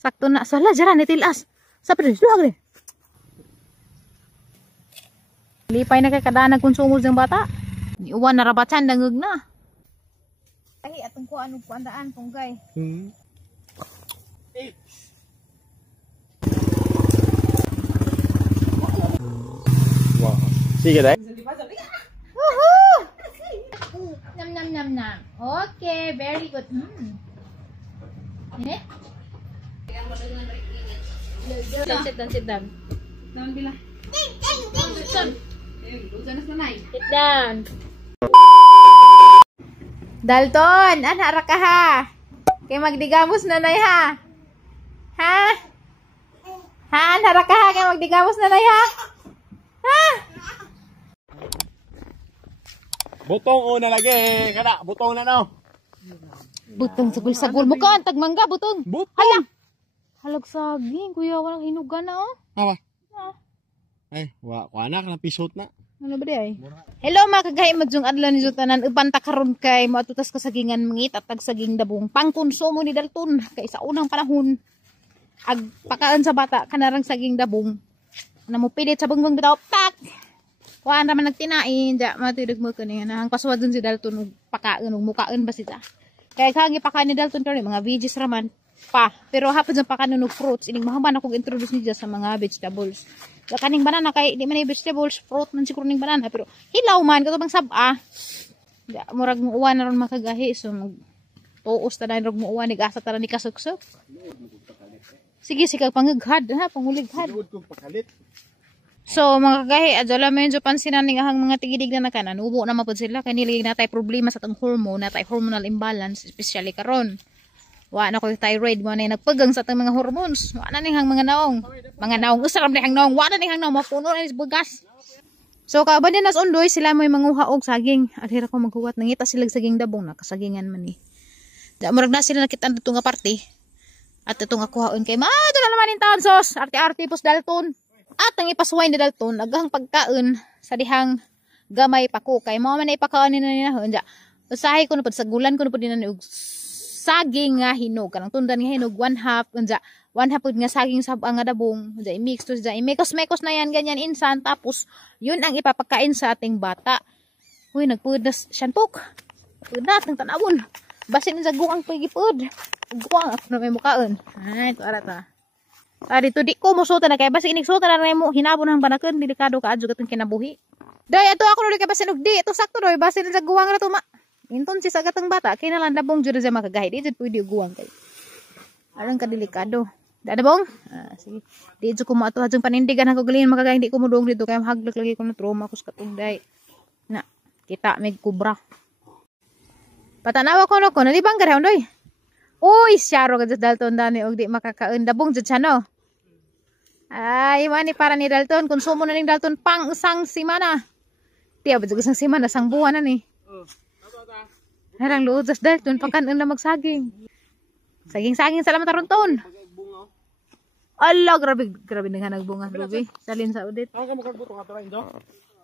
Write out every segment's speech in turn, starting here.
Sakto na sala jaran ni tilas. Sa pedres luag ni. Lipay na kay kada nagkonsumo ng bata. Ni uwan na rabatan dangog na. Ay atong ko ano kuandaan punggay. Wow. Sige dai. Woohoo! Nam nam nam nam. Okay, very good. Eh? Sit down. Down bila. Sit down. Dalton, anak ka ha. Kay magdigamos na nay ha. Ha? Ha, anak ka ha kay magdigamos na nay ha. Ha? Butong una lagi. Kada, butong na no. Butong sagol-sagol mo ka, tagmangga butong. Butong. Hala. Halag saging, kuya, walang hinuga na oh. Apa? Ah. Ay, wa anak na pisot na. Ano ba di ay? Hello mga kagahi magjong adlaw ni Jutanan ubanta karon kay matutas kasagingan mangit at tagsaging dabong pangkonsumo ni Dalton kay sa unang panahon ag pakaan sa bata kanarang saging dabong na mo pilit sa bungbong daw pak. Kuan ra man nagtinain ja matidog mo kani na ang paswadon si Dalton og pakaon og mukaon ba siya. Kay kagi pakaan ni Dalton kani mga veggies raman pa pero hapon sa pakaon og fruits ining mahaman ako introduce niya sa mga vegetables. Kaning banana kay di man ay vegetables, fruit man siguro ning banana pero hilaw man kato bang sab-a. Murag mo uwan na ron makagahi so mag tuos ta na mo uwan nig asa ta ni kasuksok. Sige sige pangughad ha, pangulighad. So mga kagahi adala medyo pansinan ning ahang mga tigidig na nakanan ubo na mapud sila kay nilig na tay problema sa tong hormone na tay hormonal imbalance especially karon. Wa na ko thyroid mo na nagpagang sa tang mga hormones. Wa na ning hang mga naong. Mga naong usarap ni hang naong. Wa na ning hang naong mapuno na bugas. So kaban din nas undoy sila moy manguha og saging. Alhira ko maghuwat nangita sila saging dabong nakasagingan man ni. Da murag na sila nakita dito nga party. At ito nga kuhaon kay to na naman in town sos. Arte-arte pos Dalton. At ang ipasuway ni Dalton agang pagkaon sa dihang gamay pa ko kay mao man ipakaon ni na honja. Usahay ko na pud sa gulan ko na pud dinani og saging nga hinog kanang tundan nga hinog 1/2 unja 1/2 pud nga saging sab nga dabong unja i-mix to sa imekos-mekos na yan ganyan insan tapos yun ang ipapakain sa ating bata. Huy nagpudas syanpok. Pudat ng tanawon. Basin sa guang pagipud. Guang ako na may mukaon. Ay to ara ta. Dito di ko musuta na kay basin iniksuta na mo hinabon ang banakon delikado ka adyo katong kinabuhi. Day ato ako ro kay basin og di ito sakto doy basin sa guwang ra to ma. Inton si sagatang bata kay nalang dabong jud sa makagahi di jud pwede guwang kay. Aron ka delikado. Dada bong? Sige. Di jud ko maato hajong panindigan ako galin makagahi di ko mudong dito kay mahaglak lagi ko na trauma ko sa katungday. Na kita may kubra. Patanawa ko no ko na di bang garehon doy. Uy, syaro ka jud Dalton dani og di makakaon dabong jud siya no. Ay, mani para ni Dalton konsumo na ning Dalton pang isang semana. Tiya ba jud isang semana sang buwan na ni. Harang luod sa Dalton pakanon na magsaging. Saging-saging salamat aronton. Allah grabe nang nagbunga grabe. Salin sa udit. Ako magbuto ka try do.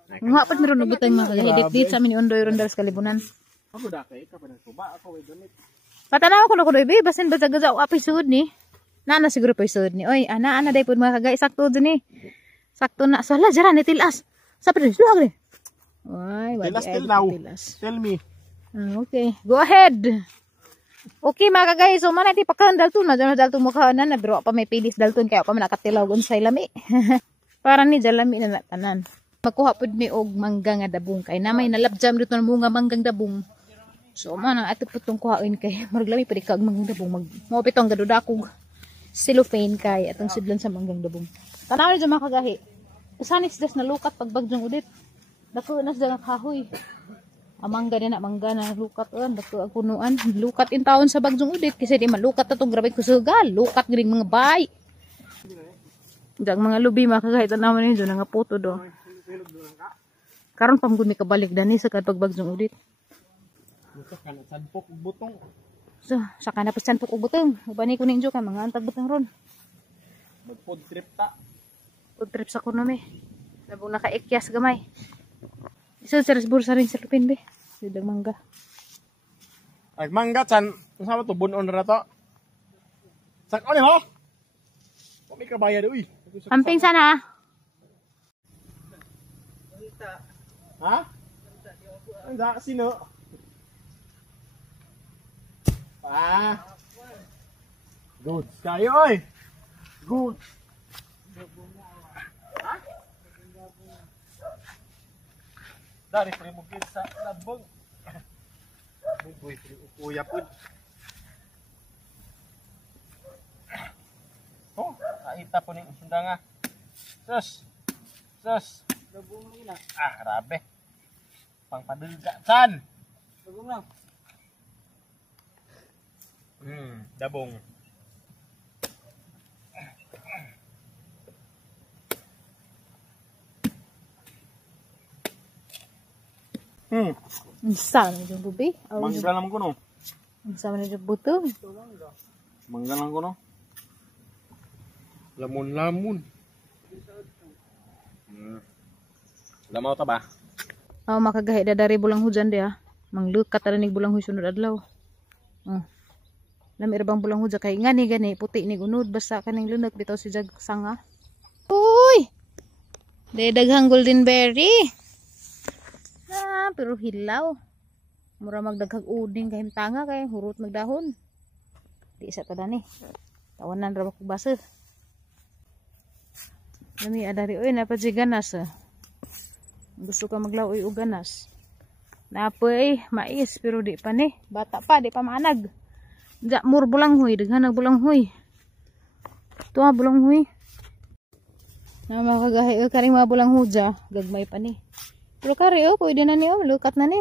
Nga pat meron nabutay mga kahidit sa amin undoy ron sa kalibunan. Ako dakay ka pa nagsuba ako way donate. Patanaw ko na ko doy be basin ba sa episode ni. Nana siguro episode ni. Oy ana day pud mga kagay sakto din ni. Sakto na sala jara ni tilas. Sa pedres luag ni. Ay, Tilas till now. Tell me. Okay, go ahead. Okay mga kagay, so man natin pakaon Dalton, Dalton mo kaon na bro pa may pilis Dalton kaya pa man nakatilaw unsay lami. Para ni jalami na tanan. Magkuha pud mi og mangga nga dabong kay na may nalabjam dito mga manggang dabong. So man ato putong kuhain kay murag lami pud kag manggang dabong mo pitong gadudakog cellophane kay atong sidlan sa manggang dabong. Tanaw ni mga kagahi. Usanis des nalukat pag bagjong udit. Dako na sa kahoy. Amangga din na mangga na lukat on dako ang punuan lukat in taon sa bagjong udit kasi di malukat atong grabe kusugal lukat giring mga bay. Dag mga lubi makagahit tanaw ni do nga puto do. Karon pang gud mi kabalik dani sa kad pagbagjong udit. Buto kana sanpok butong. So saka na pasanpok og butong. Ubani ko ninjo ka mga antag butong ron. Magpod trip ta. Food trip sa kuno me. Labong naka-ikyas gamay. Isa sa bursa rin sa lupin be. Sidang mangga. Ay mangga chan, unsa to bunon ra to? Sak ani ho? Kami kabayad uy. Amping sana. Ha? Anda sino? Good kayo oy. Good. Dari primo kita labong. Boy, kuya pud. Oh, kaita po ni sunda nga. Sus. Labong na. Grabe. Pangpadulga san. Labong na. Dabong. Isa na yung bubi. Manggalang ko no. Isa na yung buto. Manggalang ko no. Lamon. Lamaw ta ba? Makagahi da dari bulang hujan dia. Manglukat ta ning bulang hujan sunod adlaw. Lami ra bang bulang hujan kay gani puti ni unod basta kaning lunok bitaw si jag sanga. Uy! Daghang golden berry. Pero hilaw. Mura magdaghag uding kay himtanga kay hurot magdahon. Di sa tada ni. Tawanan ra ko base. Lami adari oy napadji ganas. Gusto ka maglaoy og ganas. Napoy mais pero di pa ni. Bata pa di pa maanag. Ja mur bulanghoy daghan nag bulanghoy. Tuwa bulanghoy. Na makagahi karing mga bulanghoja gagmay pa ni. Pero kari pwede na ni lukat na ni.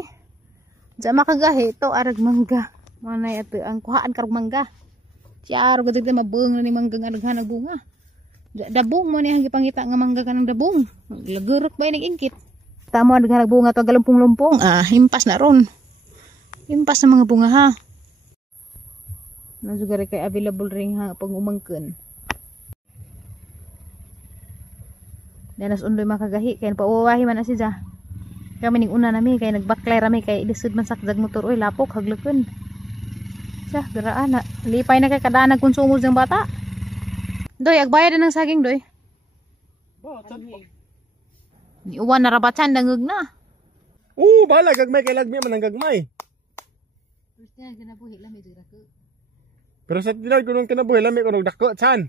Ja makagahi to arag mangga. Manay ato ang kuhaan karog mangga. Siya arag gud mabung na ni mangga nga daghan nag bunga. Ja dabong mo ni ang gipangita nga mangga kanang dabong. Lagurok ba nag-ingkit. Tamo daghan nag bunga to galumpong-lumpong. Himpas na ron. Himpas na mga bunga ha. Nasugari kay available ring ha pag umangken. Danas undoy makagahi kay pauwahi man na siya. Kami ning una nami kay nagbaklay rami kay lisod man sakjag motor oy lapok haglekon. Sa garaan na lipay na kay kada nagkonsumo ng bata. Doy agbayad na ng saging doy. Ni uwan na rabatsan dangog na. Bala gagmay kay lagmi man ang gagmay. Pero sa tinawag ko nung kinabuhi lami ko nung dako chan.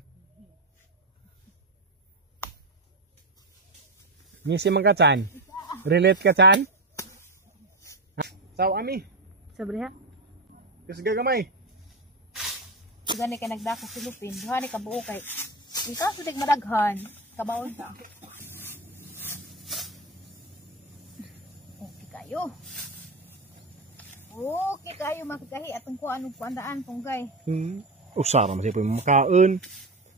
Ngisi man ka chan. Relate ka chan? Saw ami. Sabre ha. Kasi gagamay. Gani kay nagdako si Lupin. Duha ni kabuo kay. Ikaw sudig madaghan. Kabaon ka. Okay kayo. Okay kayo makagahi atong kuan og kuandaan punggay. Usara man siya po makaon.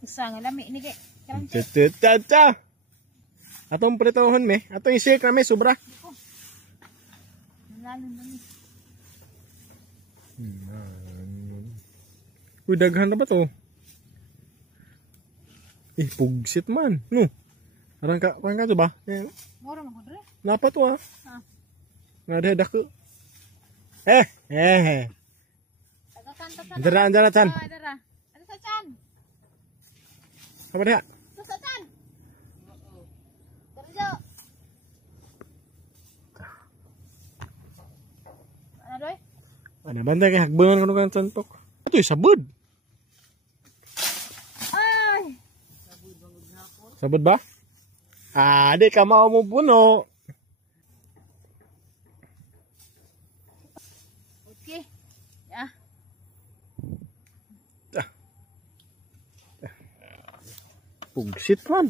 Usa nga lami ni kay. Cha. Atong pretohon me, atong i-shake na me sobra. Nalalon na ni. Uy, daghan na ba to? Pugsit man. No. Parang ka to ba? Mura man ko dre. Napa to ha? Nga dako. Andara chan. Andara. Ano sa chan? Apa dia? Sa chan. Kerja. Ano doy? Ano banda kay hagbungan kuno kan santok. Atoy sabud. Ay. Sabud ba? Di ka mao mo puno. Okay. Ya. Pugsit man.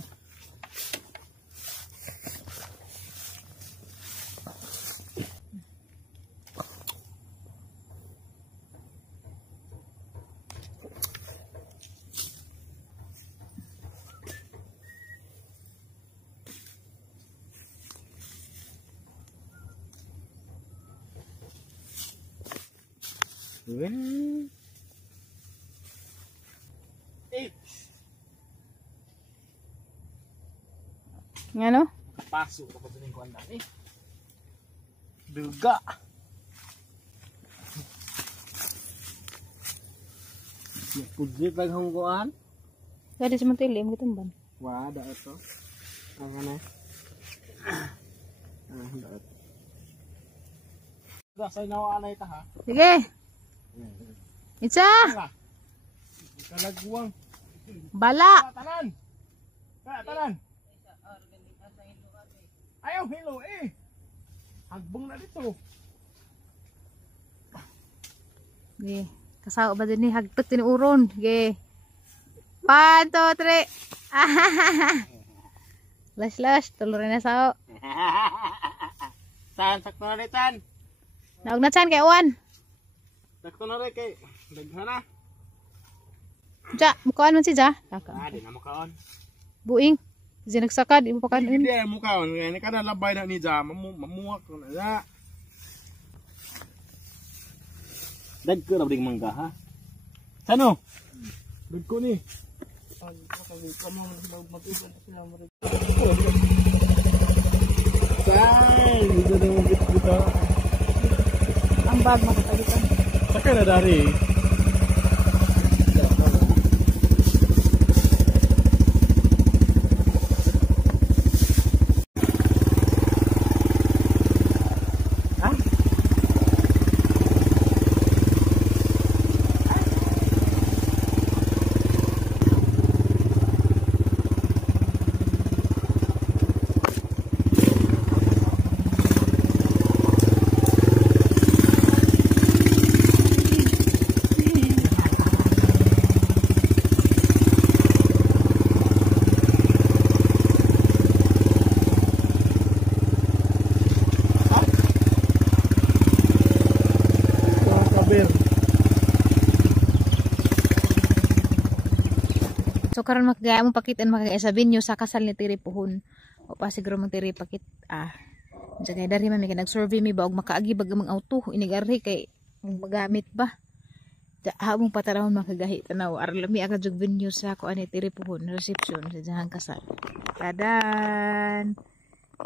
Ngano? Paso ko pa sa kuan dani. Duga. Pugsit lang hong kuan. Gadi sa mantili mo gitumban. Wah, ada ito. Ang ano? Daot. Sa inawa anay ta ha. Sige. Itsa. Kalagwang. Bala. Tanan. Tanan. Ayaw hilo eh. Hagbong na dito. Sige. Kasao ba din ni hagtot din uron. Sige. 1, 2, 3. Lash, tulurin na sao. Tan, sakto na rin, Tan. Naog na chan kay Uwan. Sakto na rin kay daghan na. Ja, mukaan man si Ja. Di na mukaon. Buing. Kasi nagsakad, di mo pa kanin. Hindi mukaon. Ngayon ka na labay na ni Ja. Mamuwak na Ja. Dagko na bring mangga ha. Sano? Dagko ni. Say, dito na mo kita. Ang bag makapalitan. Saka na dari. So karon makagaya mo pakitan makagaya sabihin nyo sa kasal ni Tiri Puhon. O pa siguro mong Tiri pakit. Diyan kaya dari man may nag-survey mi ba og makaagi bag mga auto inigari kay magamit ba. Hamong patarahon makagahi tanaw arlami aga jug venue sa ko ani Tiri Puhon reception sa jahang kasal. Tadan.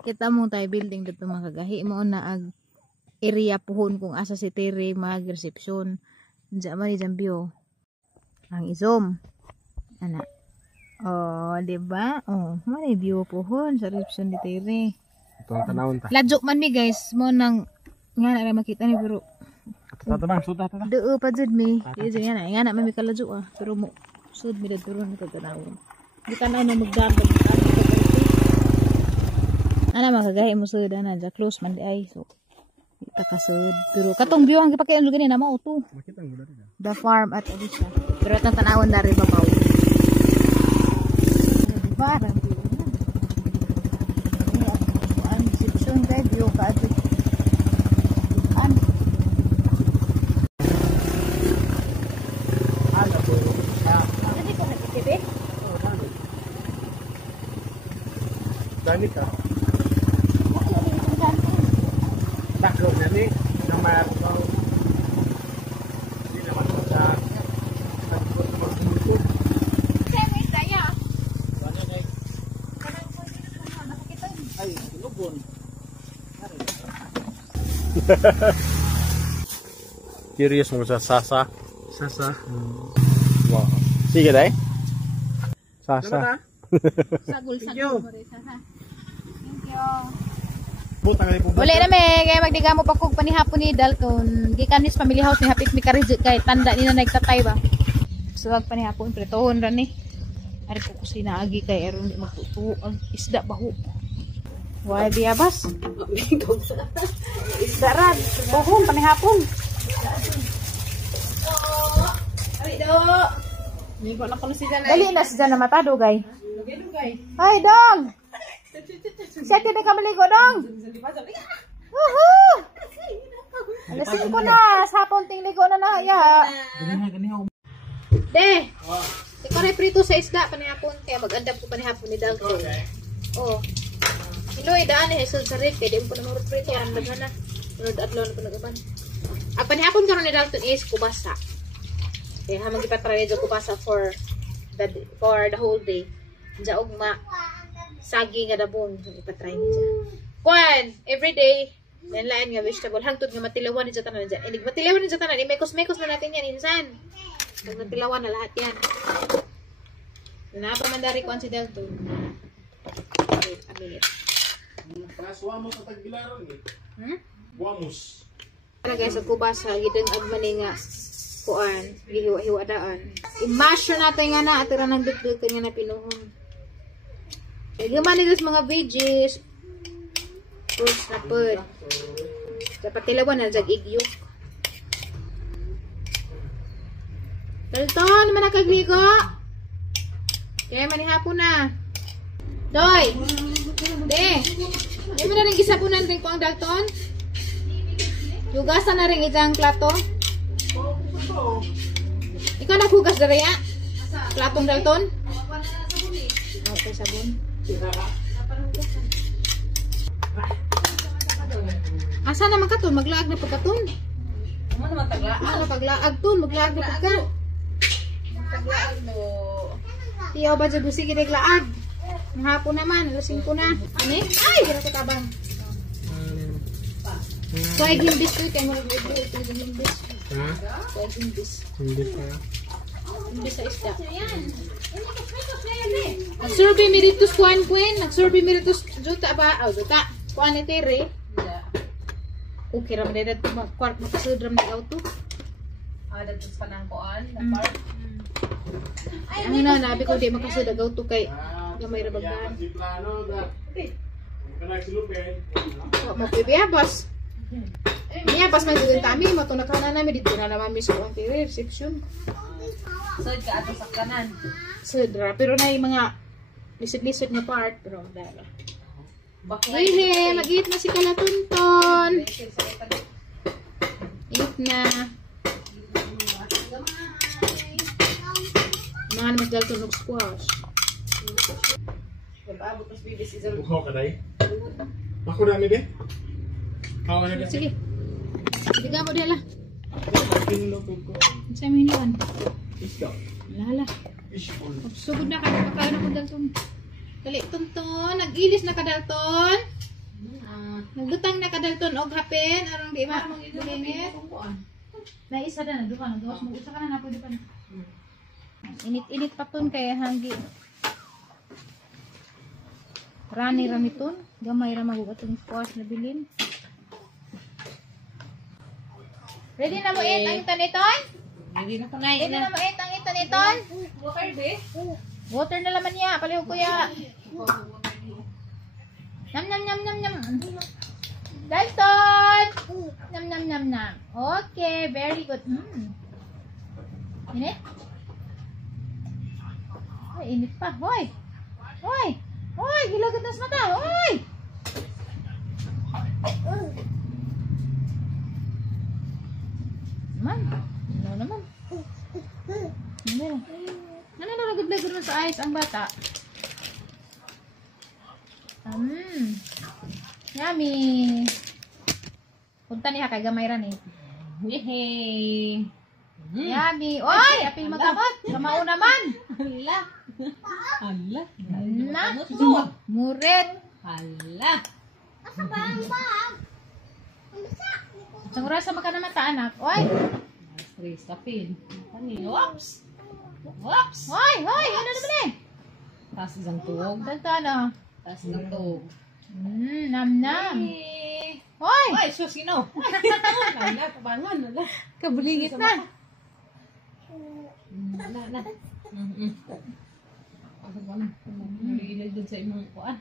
Kita mo tay building dito makagahi mo na ag area Puhon kung asa si Tiri mag reception. Diyan man diyan bio. Ang izom. Ana. Oh, di ba? Oh, may view Puhon sa reception ni Tiri. Itong tanawon ta. Ladyo man mi guys, mo nang nga na makita ni pero Tatabang sudah ta. deo pa jud mi. Di nga na man mi kaladyo pero mo sud mi dagturon ni kaganawon. Di tanaw na magdagdag ana makagahi mo sud ana ja close man di ay so kita kasud pero katong view ang gipakian lugani na mao to. Makita mo dali. The farm at Odisha. Pero atong tanawon dari babaw. Parang ang reception kay view ka at Dani ka. Taklo na ni namar ko. Di naman ko sa taklo mo dito. Ay, lubon. Curious mo sa Sasa. Sasa. Wow. Sige dai. Sasa. sagol mo rin sa ha. Thank you. Butang ay pupunta. Wala na me kay magdiga mo pa kog panihapon ni Dalton. Gikan his family house ni hapit mi karijit kay tanda ni na nagtatay ba. So wag panihapon pretohon ra ni. Ari ko kusina agi kay aron di magtutuo ang isda baho. Why biabas? Isda ra buhon panihapon. Ari do. Ni ko na kuno si Janay. Dali na si Janay matado gay. Ay dong. Siya tidak ka maligo dong. Woohoo! Alasin ko na. Sapon ting ligo na ya. De. Ikaw na prito sa isda panihapon kaya mag-andam ko panihapon ni Dalton. Oh. Iloy daan ni Jesus sa ref kaya di mo pa naman prito ang daghan na. Sunod adlaw na panagaban. Ang panihapon karon ni Dalton is kubasa. Kaya hamang ipatry jo kubasa for the whole day. Jaog ma sagi nga dabong ipatry ni dyan. Kuan, everyday nanlain nga vegetable hangtod nga matilawan ni tanan dyan. Inig matilawan ni tanan, mekos-mekos na natin yan insan. Pag matilawan na lahat yan. Napamandari ko ang si Dalton. Wait, a minute. Wamos at Tagbilaran eh. Wamos. Ano guys, ang kubasa, gitang agmani nga kuan, gihiwa-hiwa daan. I-mash natin nga na, atira ng dugdug nga na pinuhon. Gaman nila mga veggies, fruits na pod. Dapat tilawan na jag igyok. Dalton, naman nakagligo? Kaya manihapon na. Doy! De! Di mo na rin gisapunan rin ko ang Dalton? Hugasan na rin isang plato? Ikaw naghugas na rin ya? Platong Dalton? Okay, sabon. Asa naman ka ton? Maglaag na pagkaton? Ano paglaag ton? Maglaag na pagka? Paglaag no. Tiyaw ba dyan sige naglaag? Hapon naman, alas 5 na. Ano eh? Ay! Hindi na ko tabang. So, ay gimbis ko. Kaya mo nag-review. Ito yung gimbis. Ha? So, ay gimbis. Hindi pa. Gimbis sa isda. Nag-survey mi dito sa Kuan Queen. Nag-survey mi dito sa Juta ba? Oh, Juta. Kuan ni Tere. Okay, raman na dito. Makasudram na auto. Dito sa kanang kuan. Ang ina, nabi ko di makasud auto kay gamay ra bagan. Wa mo pibiyabas. Biyabas man dito kami, matunakanan namin dito na naman mismo ang reception. So, ka ato sa kanan. Sudra, pero na yung mga lisod-lisod na part, pero dala. Bakla. Hey, mag-eat na si Kalatunton. Eat na. Mga naman dahil tunog squash. Abot mas bibi si Zero. Bukhaw ka day? Ako dami de? Kawa na de? Sige. Sige ka mo dala. Pinulupin ko. Saan mo hiniwan? Isda. Lala. Fishball. Sugod na kayo. Pagkain ako Dalton. Dali, Tonton. Nag-ilis na ka Dalton. Nagbutang na ka Dalton. Og hapin. Arang di ba? Bulingit. Naisa na. Nagduka. Nagdukas mo. Usa ka na. Pwede pa na. Init-init pa ton kaya hanggi. Rani ton. Gamay ra magugatong squash na bilin. Ready na mo eat ang itaniton? Hindi na ko na Ready na mo eat ang itaniton? Water be? Water na laman niya. Palihog ko ya. Nam nam nam nam nam. Dalton! Nam nam nam nam. Okay, very good. Init? Ay, init pa. Hoy! Hoy! Hoy! Gilagat na sa mata. Hoy! Naman. Ano naman? Ano? Ano na nagaglag naman sa ice ang bata? Yummy! Punta niya kay gamay ran eh. Yehey! Yummy! Oy! Apil magamot! Kamao naman! Hala! Hala! Na! Muret! Hala! Isang oras sa maka na mata anak. Oy! Stress kapin. Ani, whoops! Whoops! Hoy! Hoy! Ano naman eh? Tapos isang tuwog. Tanto ano? Tapos isang tuwog. Nam nam! Eh. Hoy! Ay, sus, sino? Hala, kabangan. Hala. Kabulingit na! Na. Ano ba na? Nagigilid sa imong kuan.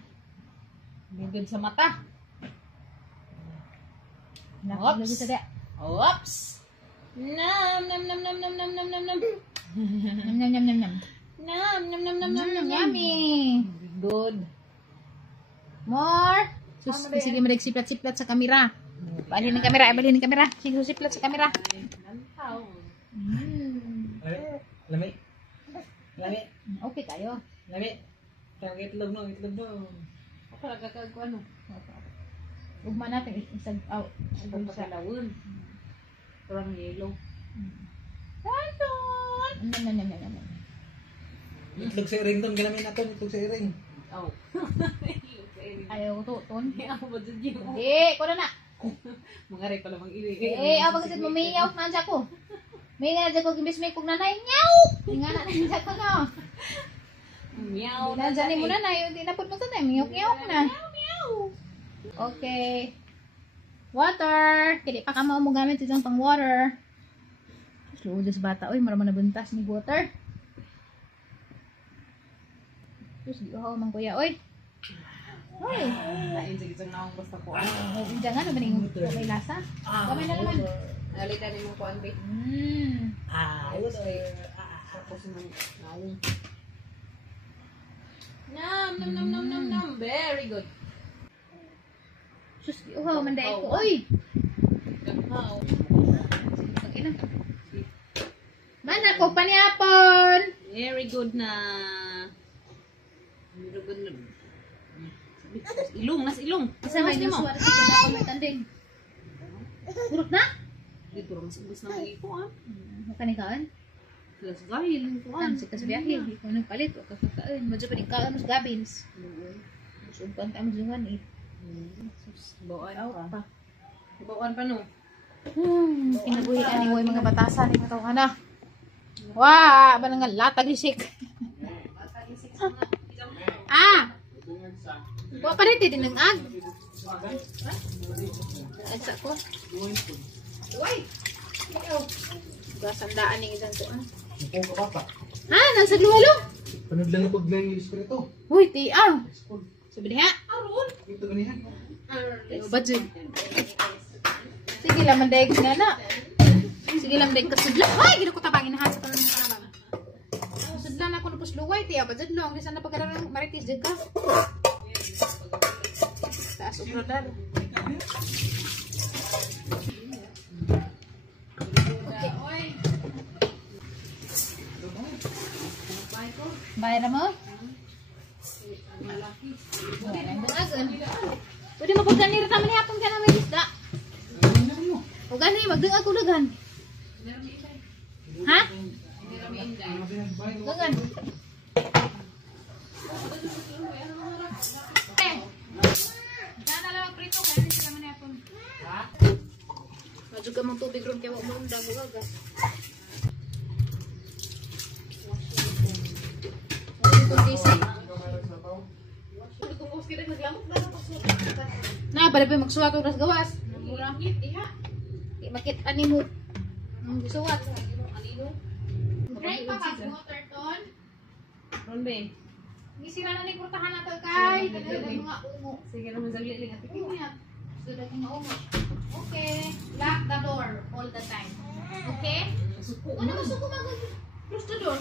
Nagigilid sa mata. Nakaglag sa dia. Oops! Nam. Nam nam nam nam nam nam. Nam. Yummy! Good. More! Sus, sige mo siplat-siplat sa kamera. Balhin ng kamera, balhin ng kamera. Sige, siplat sa kamera. Nantaw. Lami. Lami. Okay tayo. Lami. Tawag itlog no. Ako nagkakag ko ano? Ugma natin isang out. Ang pakalawin. Parang yellow. Tanton! Nam. Itlog sa iring doon. Ginamin natin. Itlog sa iring. Oh. Ayaw ko to, ton. Ako ba dyan yun? Hindi, ko na. Mga rin pala mang iwi. Abang kasi mumiyaw na dyan ko. May nga na dyan ko, gimbis may kong nanay. Nyaw! May nga na dyan ko no. Meow. Dinadyan mo na na. Yung tinapot mo na. Miyok-miyok na. Okay. Water. Kili pa ka mo gamit itong pang water. Slow this bata. Uy, marama na buntas ni water. Terus diuhaw man kuya. Uy. Uy. Lain sa isang naong basta ko. Jangan na ba ning may lasa? Kamay na naman. Nalitan mo ko anti. Ayos Tapos nang naong. Nam nam nam nam nam nam. Very good. Sus, diuhaw man dahil ko. Uy. Wow. Ina. Mana ko paniapon. Very good na. Very good na. Ilong, nas ilong. Isa may mo. nasuwar ko na may tanding. Burot na? Dito rin mas ubos na lagi ko ah. Kanikaan? Plus gahil ko ah. Kan si kasbiyahe, ikaw nang palit o kakakain. Madyo pa rin kaan mas gabins. Sumpan ta mo jungan eh. Bawaan pa. Bawaan pa no. Kinabuhian ni mo yung mga batasan ni mataw ka na. Wah, ba nga latag lisik. Ah! Wa pa rin din ng ag. Agsa ko. Uy! Gasandaan ni isang to ah. Ikaw ka bata. Ha? Nasa luwalo? Panood lang ang paglang yung espiritu. Uy, tiaw. Sabi niya. Ito ganihan. Budget. Sige lang, mandaig nga na. Sige lang, mandaig kasudla. Ay, gina ko tabangin na hasa pa ng parabang. Sudla na ako na pusluway, tiya. Budget lang. Di sana pagkaralang maritis dyan ka. Taas ukradar. Bayar mo? Pwede mo pagdan nila taman hapon ka na may isda. O gani, magdang ako lagan. Ha? Lagan. Dana lang ang prito, kaya hindi sila man hapon. Madyo ka mong tubig ron, kaya wag mo undang ko gaga. Na, pada pa magsuwat og gawas. Mura. Di makit ani mo. Ang suwat. Right pa ka water ton. Ron be. Gisira na ni kurtahan nato kay mga ungo. Sige naman saglit lang ati. Sudah mga ungo. Okay, lock the door all the time. Okay? Ano gusto ko close the door?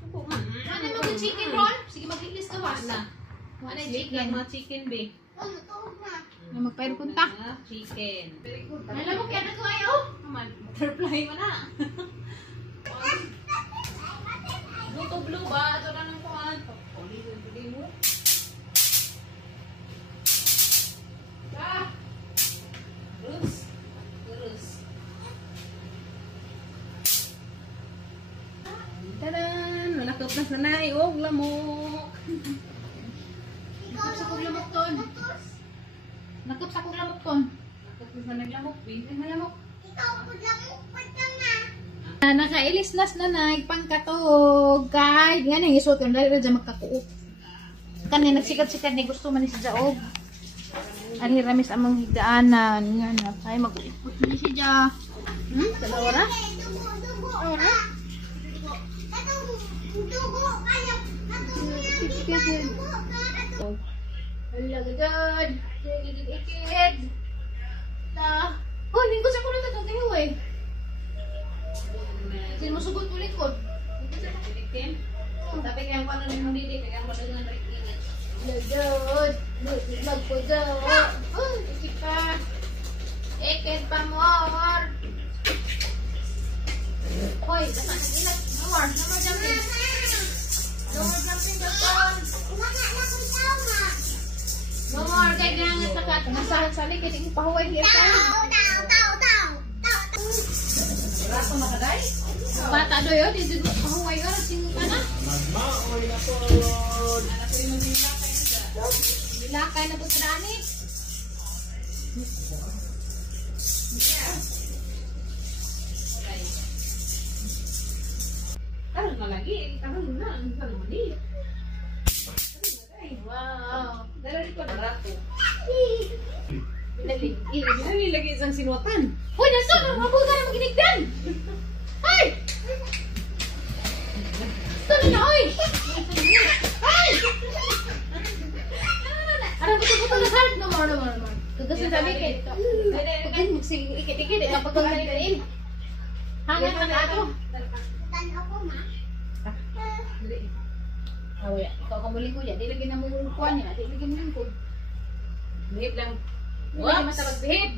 Suko man. Ano mag chicken roll? Sige mag-ilis gawas. Na. Ano Chicken, chicken? mga chicken be. Na magpayro punta. Ah, chicken. Very good. Alam mo kaya nagawa yo? Naman, butterfly mo na. Blue to blue ba? Ito na ng kuhan. Puli mo. Ah! Rus. Rus. Tadan! Malakot na sanay. Huwag lamok. Nakap sa kong lamok ton. Nakap sa kong lamok ton. Nakot na sa naglamok. Ay, malamok. Nakailis nas na pangkatog kay nga nang isot kan dali ra dyan magkakuok kan nga nagsikat-sikat ni gusto man ni sa jaog ari ramis among higdaanan nga na kay mag-ipot ni siya sa ora ora hala gagad ikid ta oh linggo sa kuno ta tayo eh. Sino sugot ulit ko? Chicken? Tapi kaya paano rin mong didik? Kaya paano rin mong didik? Lagod. Lag ko daw. Oh, isip pa. Eked pa more. Hoy, basta nag-ilag. No more. No more jumping. No more jumping, Japan. No more. Kaya ganyan sa kat. Nasahan-sali. Kaya hindi pahuway niya sa. Raso makaday? Bata do yun. Hindi pahuway yun. Sino ka na? Magmaoy na po. Lakay na po sa dani. Taruh na lagi. Taruh na. Taruh na. Nilagay isang sinuotan. Hoy, naso, nangabog ka na maginigdan! Hoy! Ito na, oy! Hoy! Ano ba ito na heart? No more. Kagasin sabi kayo. Pagin, magsigikit-ikit. Kapag ang ganito. Hangin ka na ito. Awya, ikaw kamuling ko dyan. Di lagi na mo kuhan niya. Di lagi mo lingkod. Behave lang. Di lagi matabag-behave.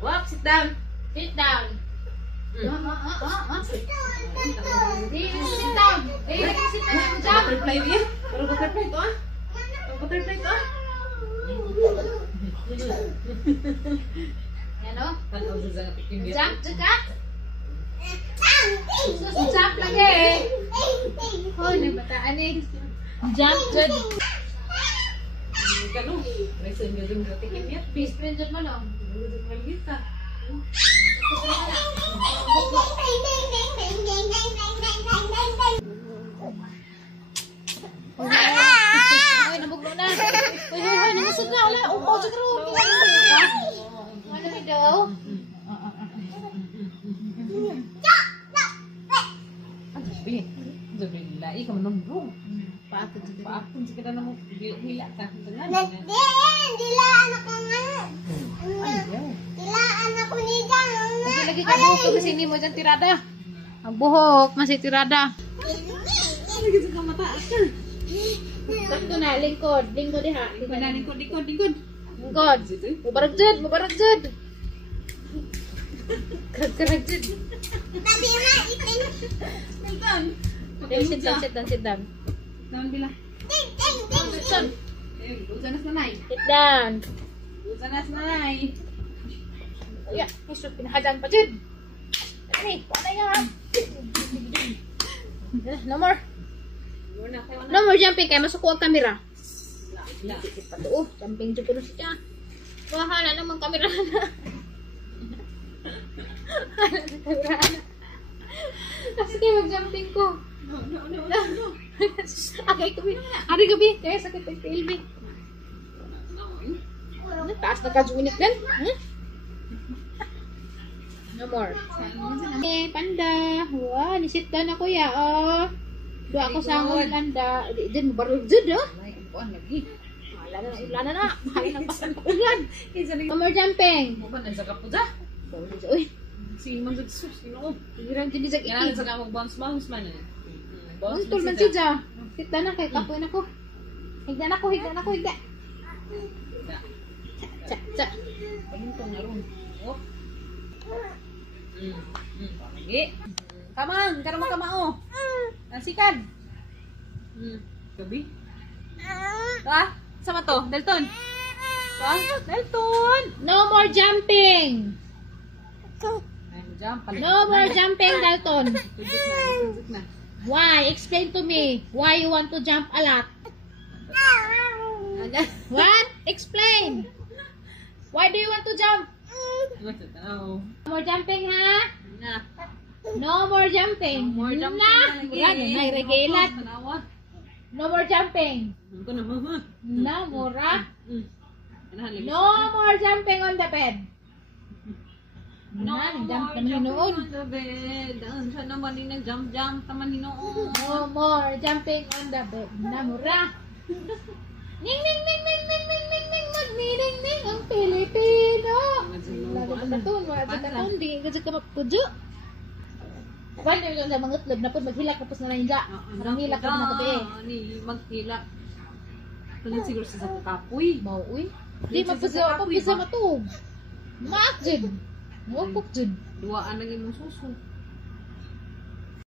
Wap, sit down. Sit down. Sit down. Sit down. Jump. Butterfly din. Pero butterfly to ah. Butterfly to ah. Yan o. Tanaw sa mga pikin dia. Jump juga. Jump lagi. Oh, nabataan eh. Jump jud. Kanu, resen yo ding pikin dia. Best friend jud mo no. Kita. Ay, nabuglo na. Hoy, nangasod na. Wala, upo jud ro. Ano ni daw? Sabi. Sabi nila, ikaw manumbrong. Paakot jud. Paakon sa kita na mo hila ka. Kasi lagi ka buhok ko kasi mo dyan tirada. Ang buhok, masih tirada. Lagi sa mata ka. Sakto na, lingkod. Lingkod diha. Lingkod. Lingkod. Mubarag jud. Karag jud. Sit down. Naon bila? Usanas na nay. Sit down. Usanas na nay. Ya, isip pinahadang pa jud. Ani, wala yan. No more. No more jumping kaya masuko ang kamera. Patuo, jumping jud kuno siya. Bahala naman kamera na. Kasi kayo mag-jumping ko. No. Okay, gabi. Hari gabi. Kaya sakit ang PLB. Taas na ka-unit din. No more. Okay, panda. Wow, nisit down ako ya. Oh. Doa ako sa akong panda. Diyan, barul dyan, oh. Ay, kuan lagi. Wala na. Kaya nang pasan ko ulan. No more jumping. Mo ba nasa kapuda? Uy, Si man sa sus, ginoo. hirang dyan sa Kailangan iki. sa kamag bounce man. Ang tulman si Ja. Sit down na kay kapoy na ko. Higda na ko. Cha. Pagintong na ron. Oh. Lagi. Kamang, karama kamao. Nasikan. Gabi. Ta? Sama to, Delton. Ta? Delton. No more jumping. Ay, jump pala. No more jumping, Dalton. Tujok na. Why? Explain to me. Why you want to jump a lot? What? Explain. Why do you want to jump? No more jumping, ha? No more jumping. More jump Na. Yan, nairegilat. Tanawa. No more jumping. Ko na mama. No more, ah. Anahan No more jumping on the bed. Jump naman noon. the bed. Daan siya naman yung nag-jump taman noon. No more jumping on the bed. Namura. Ning. Magmining ang Pilipino. Lagi ka katun. Wala ka katun. Di ka ka mapudyo. Wala yung mga utlog na po maghilak tapos na lang dya. Parang hilak ka na kape. Ni maghilak. Tunan siguro sa kapoy. Mauwi. Di mapisa matug. Maak jud. Wapok jud. Duwaan lagi mo suso.